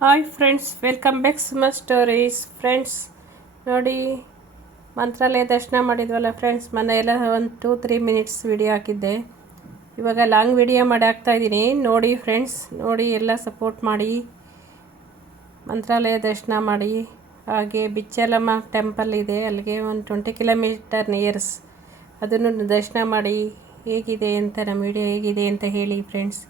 Hi friends, welcome back Suma stories. Friends ನೋಡಿ, ಮಂತ್ರಾಲಯ ದರ್ಶನ ಮಾಡಿದ್ವಲ್ಲ friends. ಮನೆಯೆಲ್ಲ ಒಂದು 2-3 ಮಿನಿಟ್ಸ್ ವಿಡಿಯೋ ಹಾಕಿದ್ದೆ. ಇವಾಗ ಲಾಂಗ್ ವಿಡಿಯೋ ಮಾಡಿ ಹಾಕ್ತಾಯಿದ್ದೀನಿ. ನೋಡಿ ಫ್ರೆಂಡ್ಸ್, ನೋಡಿ ಎಲ್ಲ ಸಪೋರ್ಟ್ ಮಾಡಿ, ಮಂತ್ರಾಲಯ ದರ್ಶನ ಮಾಡಿ. ಹಾಗೆ ಬಿಚ್ಚಲಮ್ಮ ಟೆಂಪಲ್ ಇದೆ, ಅಲ್ಲಿಗೆ ಒಂದು 20 ಕಿಲೋಮೀಟರ್ ನಿಯರ್ಸ್. ಅದನ್ನು ದರ್ಶನ ಮಾಡಿ. ಹೇಗಿದೆ ಅಂತ, ನಮ್ಮ ವಿಡಿಯೋ ಹೇಗಿದೆ ಅಂತ ಹೇಳಿ ಫ್ರೆಂಡ್ಸ್.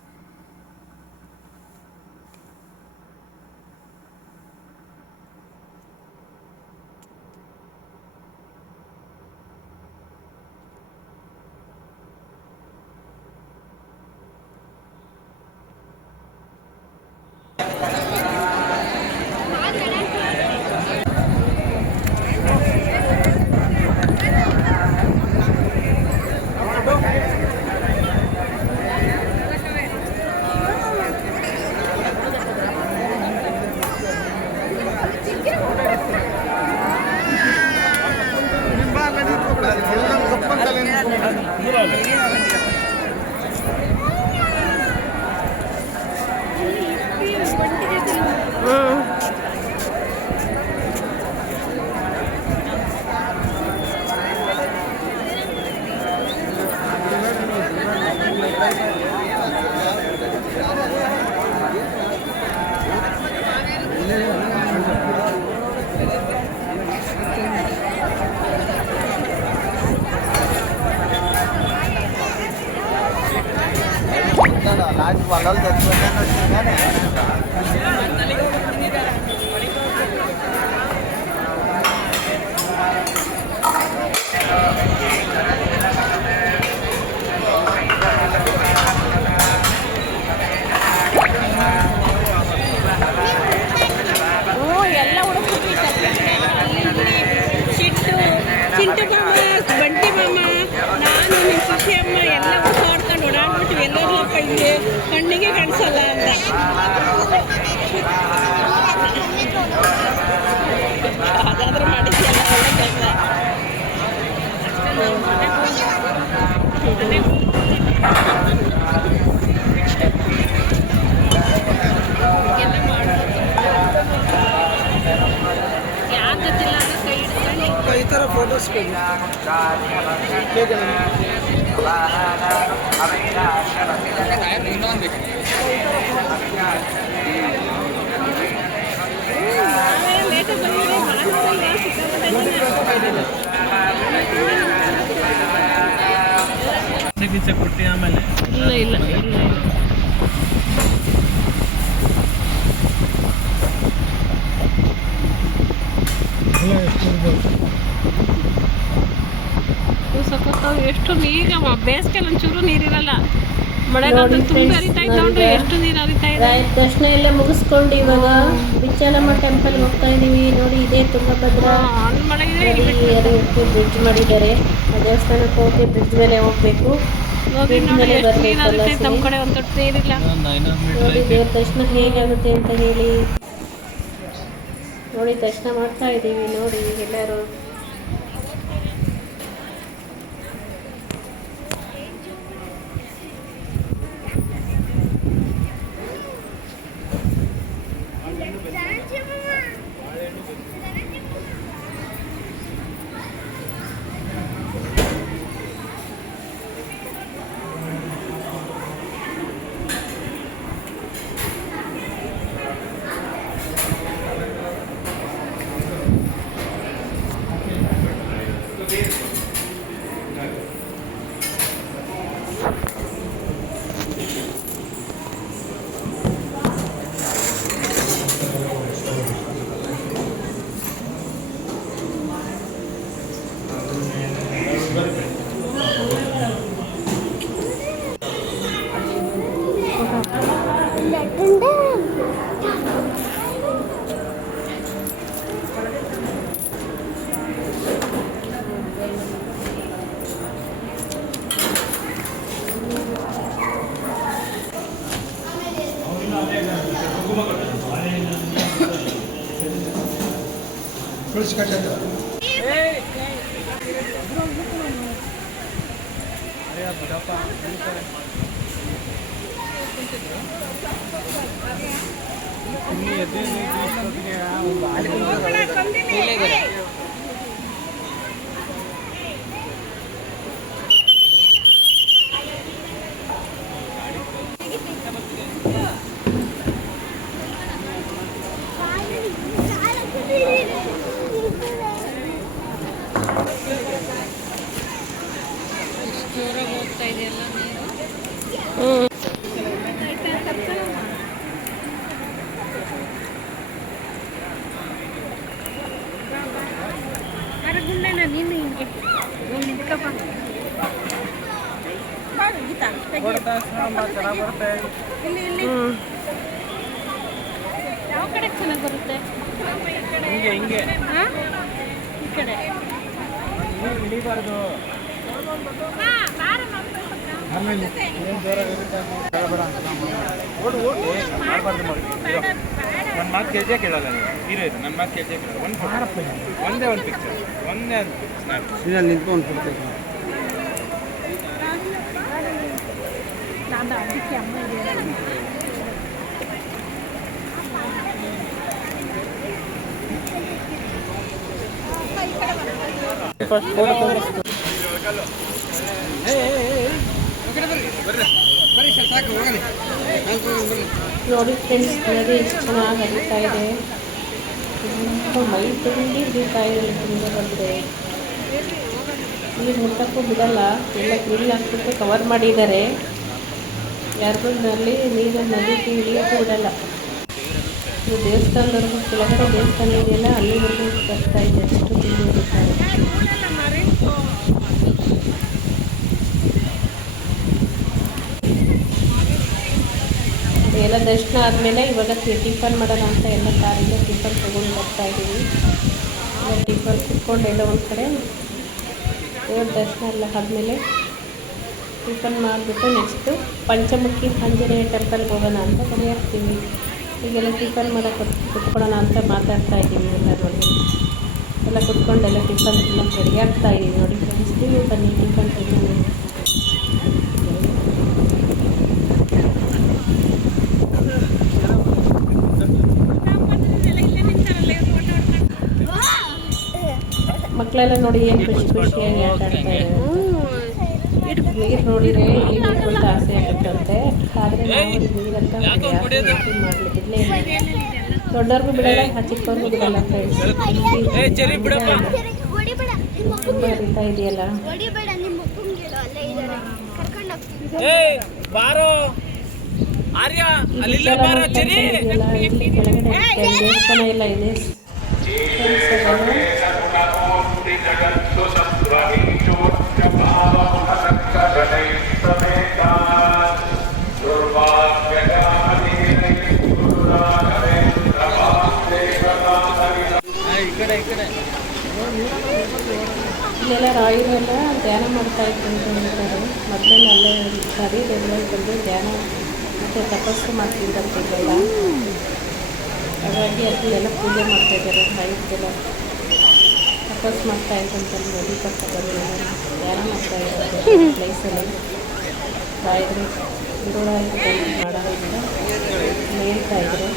ಚಿಂಟು ಮಾಮ, ಬಂಟಿ ಮಾಮ, ನಾನು ನಿಮ್ಮ ಖುಷಿ ಅಮ್ಮ ಎಲ್ಲ ಓಡಾಡ್ಕೊಂಡು ಓಡಾಡ್ಬಿಟ್ಟು ಎಲ್ಲರೂ ಕಣ್ಣಿಗೆ ಕಾಣಿಸಲ್ಲ ಅಂತ. ಅದಾದ್ರೂ ಮಾಡಿದ್ಯಲ್ಲ ಒಳ್ಳೆ ಕೆಲಸ. ಯಾರು ಗೊತ್ತಿಲ್ಲ ಅಂದ್ರೆ ಕೈ ಹಿಡ್ಕೊಂಡು ಈ ಥರ ಫೋಟೋಸ್ ಕೊಟ್ಟಿ ಆಮೇಲೆ ಇಲ್ಲ ಸಖತ್ತಾಗಿ ಎಷ್ಟು ನೀರವ. ಬೇಸಿಗೆಲ್ಲ ಒಂಚೂರು ನೀರಿರಲ್ಲ, ಮಳೆಗಾಲದಲ್ಲಿ ತುಂಬ ಹರಿತಾ ಇದೆ ನೋಡ್ರಿ, ಎಷ್ಟು ನೀರು ಹರಿತಾ ಇದೆ. ದರ್ಶನ ಎಲ್ಲ ಮುಗಿಸ್ಕೊಂಡು ಇವಾಗ ಬಿಚ್ಚಲಮ್ಮ ಟೆಂಪಲ್ಗೆ ಹೋಗ್ತಾ ಇದೀವಿ. ನೋಡಿ, ಇದೇ ತುಂಗಭದ್ರಾ ಬ್ರಿಡ್ಜ್ ಮಾಡಿದ್ದಾರೆ. ಆ ದೇವಸ್ಥಾನಕ್ಕೆ ಹೋಗಿ ಬ್ರಿಡ್ಜ್ ಮೇಲೆ ಹೋಗ್ಬೇಕು. ನಮ್ಮ ಕಡೆ ಒಂದು ತೊಟ್ಟು ನೀರಿಲ್ಲ. ನೋಡಿ ದೇವ್ರ ದರ್ಶನ ಹೇಗಾಗುತ್ತೆ ಅಂತ ಹೇಳಿ. ನೋಡಿ ದರ್ಶನ ಮಾಡ್ತಾ ಇದ್ದೀವಿ. ನೋಡಿ ಎಲ್ಲರೂ ಚೆನ್ನಾಗಿ ಬರುತ್ತೆ. ಯಾವ ಕಡೆ ಚೆನ್ನಾಗಿ ಬರುತ್ತೆ? ಹಿಂಗೆ ಹಿಂಗೆ ಈ ಕಡೆ ಹಿಡಿಬಾರ್ದು. ನನ್ನ ಮಾತು ಕೇಳೇ ಕೇಳಲ್ಲ ನೀವು. ಹೀರೋ ಇದು ನನ್ನ ಮಾತು ಕೇಳೇ ಕೇಳಲ್ಲ. ಒಂದೇ ಒಂದು ಪಿಕ್ಚರ್, ಒಂದೇ ಒಂದು ಸ್ನ್ಯಾಪ್ ನಿಂತ್ಕೊಂಡು ಕೊಡ್ತೇನೆ. ನಾನು ಅದಕ್ಕೆ ಅಮ್ಮ ನೋಡಿ ಫ್ರೆಂಡ್ಸ್, ನದಿ ಎಷ್ಟು ಚೆನ್ನಾಗಿ ಹರಿತಾ ಇದೆ. ತುಂಬ ಮೈ ತುಂಬಿ ಹರಿತಾ ಇದೆ, ತುಂಬ ಬಂದರೆ ನೀರು ಮುಟ್ಟಕ್ಕೂ ಬಿಡಲ್ಲ. ಎಲ್ಲ ಗ್ರಿಲ್ ಹಾಕ್ಬಿಟ್ಟು ಕವರ್ ಮಾಡಿದ್ದಾರೆ. ಯಾರಿಗೂ ನಲ್ಲಿ ನೀರು ನದಿಗೆ ಇಳಿಯೋಕ್ಕೂ ಬಿಡಲ್ಲ. ಇದು ದೇವಸ್ಥಾನದವರೆಗೂ ಕೆಳಗಡೆ ದೇವಸ್ಥಾನ ಇದೆಯಲ್ಲ, ಅಲ್ಲಿವರೆಗೂ ಬರ್ತಾ ಇದೆ. ಅಷ್ಟು ತುಂಬಿ ಇರುತ್ತಾರೆ. ಎಲ್ಲ ದರ್ಶನ ಆದಮೇಲೆ ಇವಾಗ ಟಿಫನ್ ಮಾಡೋಣ ಅಂತ ಎಲ್ಲ ಕಾರಿಂದ ಟಿಫನ್ ತೊಗೊಂಡು ಬರ್ತಾ ಇದ್ದೀವಿ. ಎಲ್ಲ ಟಿಫನ್ ಕುತ್ಕೊಂಡು ಎಲ್ಲ ಒಂದು ಕಡೆ ದೇವ್ರ ದರ್ಶನ ಎಲ್ಲ ಆದಮೇಲೆ ಟಿಫನ್ ಮಾಡಿಬಿಟ್ಟು ನೆಕ್ಸ್ಟು ಪಂಚಮುಖಿ ಆಂಜನೇಯ ಟೆಂಪಲ್ಗೆ ಹೋಗೋಣ ಅಂತ ಬರೀ ಹಾಕ್ತೀವಿ. ಈಗೆಲ್ಲ ಟಿಫನ್ ಮಾಡೋಕ್ಕೆ ಕುತ್ಕೊಳ್ಳೋಣ ಅಂತ ಮಾತಾಡ್ತಾ ಇದ್ದೀವಿ. ಎಲ್ಲ ನೋಡಿ ಎಲ್ಲ ಕುತ್ಕೊಂಡೆಲ್ಲ ಟಿಫನ್ ಎಲ್ಲ ರೆಡಿ ಆಗ್ತಾ ಇದ್ದೀವಿ. ನೋಡಿ ಫ್ರೆಂಡ್ಸ್, ನೀವು ಬನ್ನಿ ಟಿಫನ್ ತಿನ್ನೋಣ. ಮಕ್ಕಳೆಲ್ಲ ನೋಡಿ ಏನು ಖುಷಿ ಖುಷಿಯಾಗಿ ಆಟ ಆಡ್ತಾರೆ. ನೀರು ನೋಡಿದರೆ ಇಳಿಬೇಕು ಆಸೆ ಆಗುತ್ತಂತೆ. ಆದರೆ ನಾವು ನೀರಂತ ಮಾಡಲಿಕ್ಕೆ ದೊಡ್ಡವ್ರಿಗೂ ಬಿಡಲ್ಲ, ಚಿಕ್ಕವ್ರಿಗೂ ಬಿಡಲ್ಲ ಫ್ರೆಂಡ್ಸ್. ತುಂಬ ಹರಿತಾ ಇದೆಯಲ್ಲ. ಇಲ್ಲಿ ಕೆಳಗಡೆ ದೇವಸ್ಥಾನ ಎಲ್ಲ ಇದೆ. ಇಲ್ಲೆಲ್ಲ ರಾಯರೆಲ್ಲ ಧ್ಯಾನ ಮಾಡ್ತಾ ಇತ್ತು ಅಂತ ಹೇಳ್ತಾರೆ. ಮೊದಲೆಲ್ಲ ಅಲ್ಲೇ ಸರಿ ರೆಗ್ಯುಲರ್ ಬಂದು ಧ್ಯಾನ ಮತ್ತು ತಪಸ್ಸು ಮಾಡ್ತಿದ್ದಂತೆಲ್ಲ. ಹಾಗಾಗಿ ಅದನ್ನೆಲ್ಲ ಪೂಜೆ ಮಾಡ್ತಾಯಿದ್ದಾರೆ. ರಾಯರಿಗೆಲ್ಲ ತಪಸ್ಸು ಮಾಡ್ತಾ ಇದ್ದಂತಂದು ದೀಪಕ್ಕ ಬಂದು ಧ್ಯಾನ ಮಾಡ್ತಾ ಇದ್ದಾರೆ ಪ್ಲೇಸಲ್ಲಿ. ರಾಯರು ಇರೋರಾಗಿ ಮಾಡೋದ್ರಿಂದ ಹೇಳ್ತಾ ಇದ್ರು.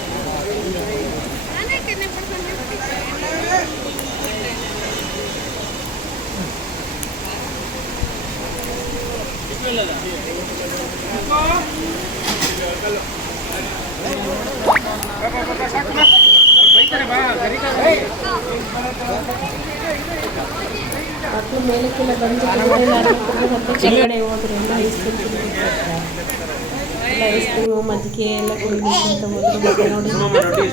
ಮಕ್ಕಳು ಮೇಲಕ್ಕೆಲ್ಲ ಬಂದು ಕೆಳಗಡೆ ಹೋದ್ರೆ ಎಲ್ಲ ಐಸ್ ಕ್ರೀಮ್ ಎಲ್ಲ ಐಸ್ ಕ್ರೀಮು ಮಜ್ಜಿಗೆ ಎಲ್ಲ ಕುಡಿಬೇಕು ಅಂತ ಹೋದ್ರು. ಮತ್ತೆ ನೋಡಿ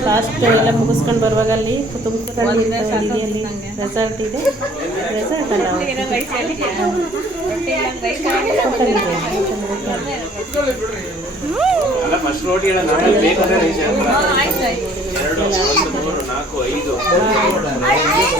ಲಾಸ್ಟ್ ಎಲ್ಲ ಮುಗಿಸ್ಕೊಂಡು ಬರುವಾಗ ಅಲ್ಲಿ ತುಮಕೂರಲ್ಲಿ ಇದೆಯಲ್ಲಿ ರೆಸಾರ್ಟ್ ಇದೆ. ರೆಸಾರ್ಟ್ ಅಲ್ಲ, ಫಸ್ಟ್ ರೋಟಿ 2 3 4 5